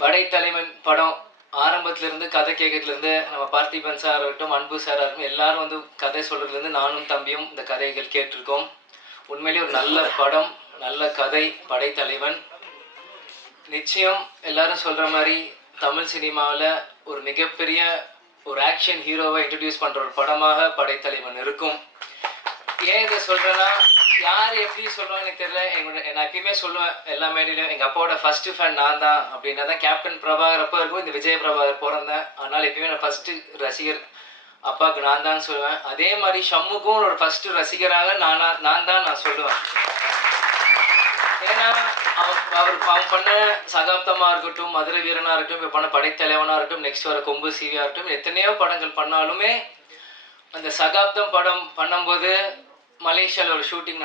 படைத்தலைவன் படம் ஆரம்பத்திலிருந்து கதை கேட்கறதுலேருந்து நம்ம பார்த்திபன் சார் இருக்கட்டும், அன்பு சார் இருக்கட்டும், எல்லாரும் வந்து கதை சொல்றதுலேருந்து நானும் தம்பியும் இந்த கதைகள் கேட்டிருக்கோம். உண்மையிலேயே ஒரு நல்ல படம், நல்ல கதை, படைத்தலைவன். நிச்சயம் எல்லாரும் சொல்ற மாதிரி தமிழ் சினிமாவில் ஒரு மிகப்பெரிய ஒரு ஆக்ஷன் ஹீரோவை இன்ட்ரடியூஸ் பண்ற ஒரு படமாக படைத்தலைவன் இருக்கும். ஏன் இதை சொல்றேன்னா, யார் எப்படி சொல்லுவான்னு எனக்கு தெரியல. நான் எப்பயுமே சொல்லுவேன் எல்லா மேடையிலும், எங்கள் அப்பாவோட ஃபர்ஸ்ட் ஃபேன் நான் தான் அப்படின்னா தான். கேப்டன் பிரபாகர் அப்போ இருக்கும் இந்த விஜய பிரபாகர் பிறந்தேன். அதனால் எப்பயுமே நான் ஃபர்ஸ்ட் ரசிகர் அப்பாவுக்கு நான் தான் சொல்லுவேன். அதே மாதிரி ஷம்முக்கும் ஒரு ஃபர்ஸ்ட் ரசிகராக நான் தான் சொல்லுவேன். ஏன்னா அவன் பண்ண சகாப்தமாக இருக்கட்டும், மதுரை வீரனாக இருக்கட்டும், இப்போ பண்ண படைத்தலைவனாக இருக்கட்டும், நெக்ஸ்ட் வர கொம்பு சீவியாக இருக்கட்டும், எத்தனையோ படங்கள் பண்ணாலுமே அந்த சகாப்தம் படம் பண்ணும்போது மலேசியாவில் ஒரு ஷூட்டிங்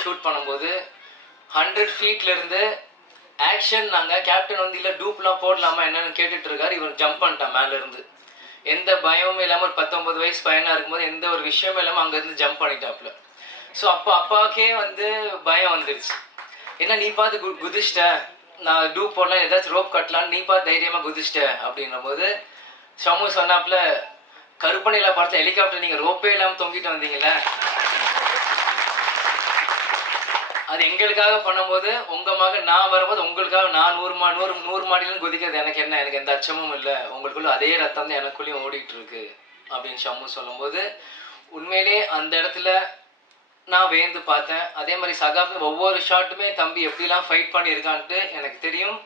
ஷூட் பண்ணும்போது 100 ஃபீட்லேருந்து ஆக்ஷன் நாங்கள் கேப்டன் வந்து இல்லை டூப்லாம் போடலாமா என்னன்னு கேட்டுட்டு இருக்காரு. இவன் ஜம்ப் பண்ணிட்டான் மேலேருந்து. எந்த பயமும் இல்லாமல் ஒரு 19 வயசு பையனாக இருக்கும்போது எந்த ஒரு விஷயமும் இல்லாமல் அங்கேருந்து ஜம்ப் பண்ணிட்டாப்புல. ஸோ அப்பாவுக்கே வந்து பயம் வந்துடுச்சு. ஏன்னா நீ பார்த்து குதிச்சிட்ட, நான் டூப் போடலாம் ஏதாச்சும் ரோப் கட்டலான்னு நீ பார்த்து தைரியமாக குதிச்சிட்ட அப்படின்னும் போது ஷம்மு சொன்னாப்புல, கருப்பனையில் பார்த்த ஹெலிகாப்டர் நீங்கள் ரோப்பே இல்லாமல் தொங்கிட்டு வந்தீங்களே, அது எங்களுக்காக பண்ணும்போது உங்கள் மகன் நான் வரும்போது உங்களுக்காக நான் 100 மாடியிலும் குதிக்கிறது எனக்கு என்ன, எனக்கு எந்த அச்சமும் இல்லை, உங்களுக்குள்ள அதே ரத்தம் தான் எனக்குள்ளேயும் ஓடிட்டு இருக்கு அப்படின்னு ஷம்மு சொல்லும்போது உண்மையிலே அந்த இடத்துல நான் வேந்து பார்த்தேன். அதே மாதிரி சகாப்தம் ஒவ்வொரு ஷாட்டுமே தம்பி எப்படிலாம் ஃபைட் பண்ணியிருக்கான்ட்டு எனக்கு தெரியும்.